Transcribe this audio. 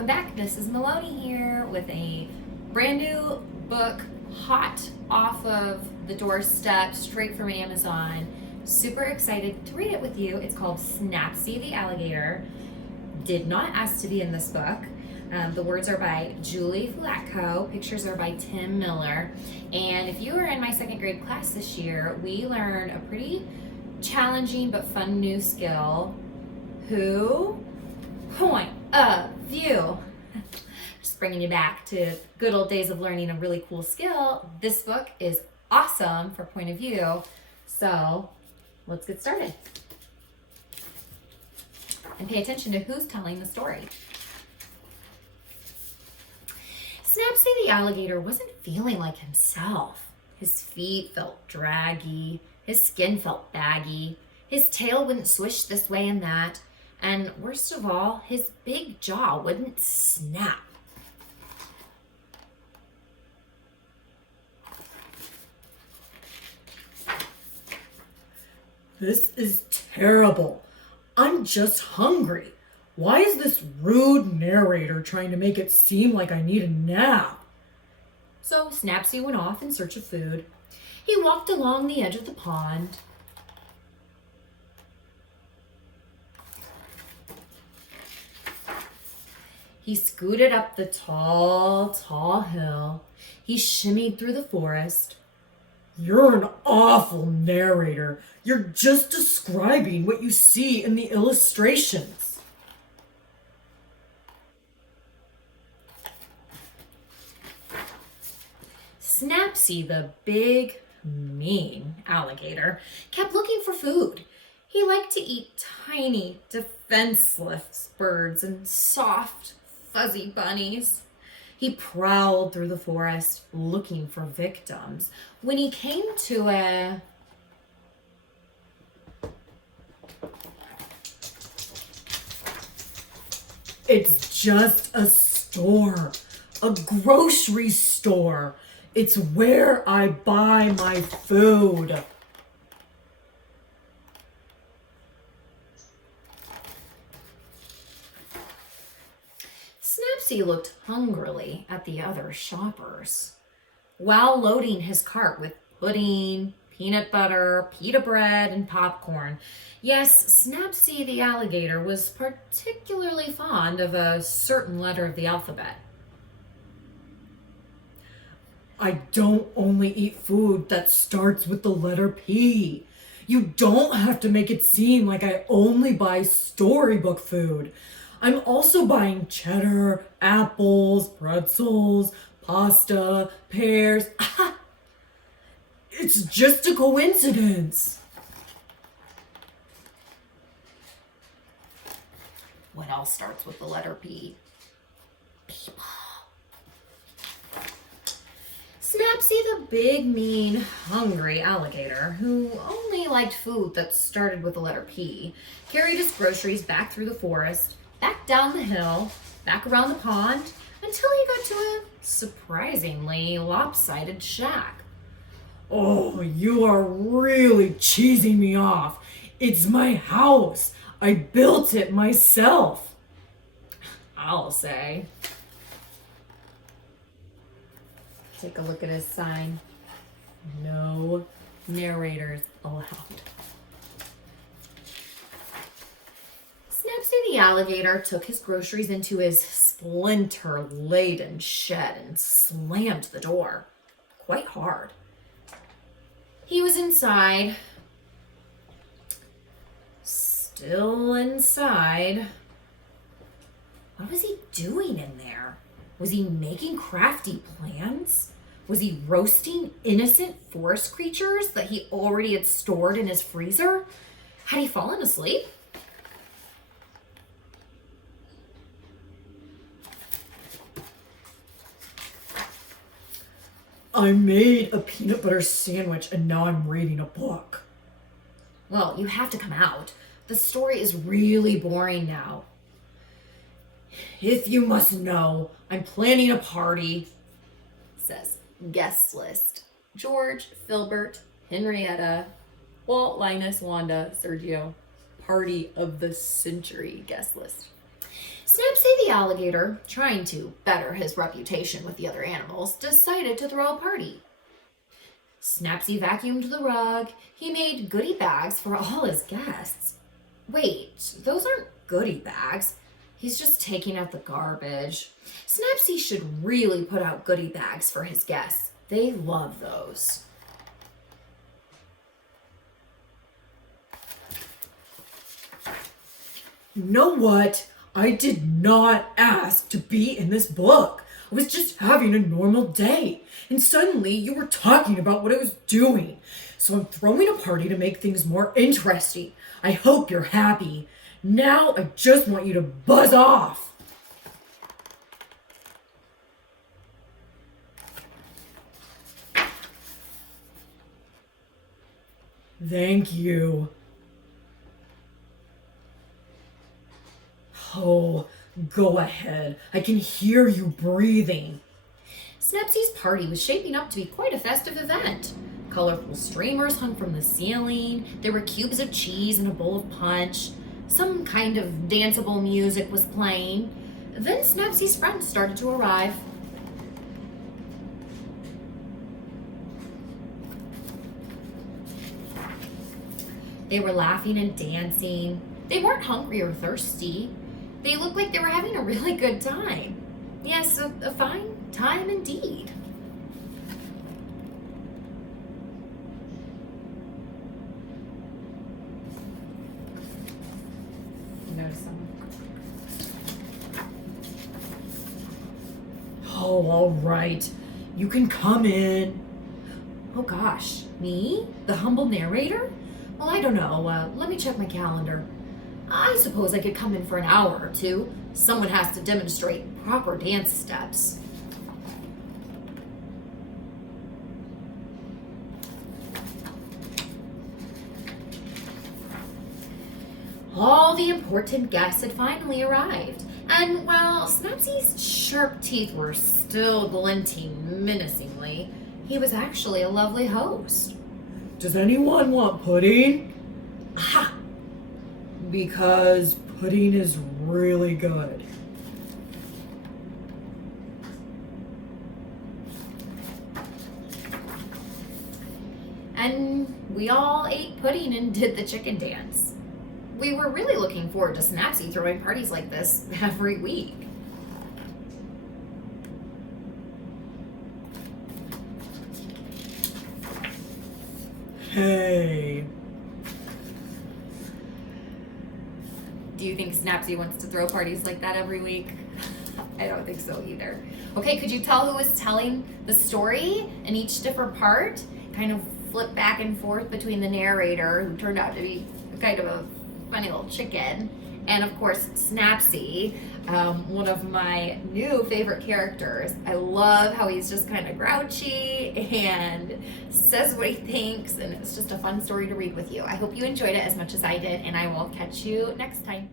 welcome back. Mrs Maloney here with a brand new book, hot off of the doorstep, straight from Amazon. Super excited to read it with you. It's called Snappsy the Alligator. Did not ask to be in this book. The words are by Julie Flatco, pictures are by Tim Miller. And if you were in my second grade class this year, we learned a pretty challenging but fun new skill. Point of view. Just bringing you back to good old days of learning a really cool skill. This book is awesome for point of view. So let's get started. And pay attention to who's telling the story. Snappsy the alligator wasn't feeling like himself. His feet felt draggy. His skin felt baggy. His tail wouldn't swish this way and that. And worst of all, his big jaw wouldn't snap. This is terrible. I'm just hungry. Why is this rude narrator trying to make it seem like I need a nap? So Snappsy went off in search of food. He walked along the edge of the pond. He scooted up the tall hill. He shimmied through the forest. You're an awful narrator. You're just describing what you see in the illustrations. Snappsy, the big, mean alligator, kept looking for food. He liked to eat tiny, defenseless birds and soft, fuzzy bunnies. He prowled through the forest looking for victims. When he came to a It's just a store, a grocery store. It's where I buy my food. Snappsy looked hungrily at the other shoppers. While loading his cart with pudding, peanut butter, pita bread, and popcorn. Yes, Snappsy the alligator was particularly fond of a certain letter of the alphabet. I don't only eat food that starts with the letter P. You don't have to make it seem like I only buy storybook food. I'm also buying cheddar, apples, pretzels, pasta, pears. It's just a coincidence. What else starts with the letter P? People. Snappsy, the big, mean, hungry alligator, who only liked food that started with the letter P, carried his groceries back through the forest, back down the hill, back around the pond, until he got to a surprisingly lopsided shack. Oh, you are really cheesing me off. It's my house. I built it myself. I'll say. Take a look at his sign. No narrators allowed. Snappsy the alligator took his groceries into his splinter-laden shed and slammed the door quite hard. He was inside. Still inside. What was he doing in there? Was he making crafty plans? Was he roasting innocent forest creatures that he already had stored in his freezer? Had he fallen asleep? I made a peanut butter sandwich and now I'm reading a book. Well, you have to come out. The story is really boring now. If you must know, I'm planning a party. Says guest list. George, Filbert, Henrietta, Walt, Linus, Wanda, Sergio. Party of the century guest list. Snappsy the Alligator, trying to better his reputation with the other animals, decided to throw a party. Snappsy vacuumed the rug. He made goodie bags for all his guests. Wait, those aren't goodie bags. He's just taking out the garbage. Snappsy should really put out goodie bags for his guests. They love those. You know what? I did not ask to be in this book. I was just having a normal day. And suddenly you were talking about what I was doing. So I'm throwing a party to make things more interesting. I hope you're happy. Now I just want you to buzz off. Thank you. Oh, go ahead. I can hear you breathing. Snappsy's party was shaping up to be quite a festive event. Colorful streamers hung from the ceiling. There were cubes of cheese and a bowl of punch. Some kind of danceable music was playing. Then Snappsy's friends started to arrive. They were laughing and dancing. They weren't hungry or thirsty. They looked like they were having a really good time. Yes, a fine time indeed. You notice someone? Oh, all right. You can come in. Oh gosh, me? The humble narrator? Well, I don't know. Let me check my calendar. I suppose I could come in for an hour or two. Someone has to demonstrate proper dance steps. All the important guests had finally arrived, and while Snappsy's sharp teeth were still glinting menacingly, he was actually a lovely host. Does anyone want pudding? Aha! Because pudding is really good. And we all ate pudding and did the chicken dance. We were really looking forward to Snappsy throwing parties like this every week. Hey. Do you think Snappsy wants to throw parties like that every week? I don't think so either. Okay, could you tell who was telling the story in each different part? Kind of flip back and forth between the narrator, who turned out to be kind of a funny little chicken, and of course Snappsy, one of my new favorite characters. I love how he's just kind of grouchy and says what he thinks, and it's just a fun story to read with you. I hope you enjoyed it as much as I did, and I will catch you next time.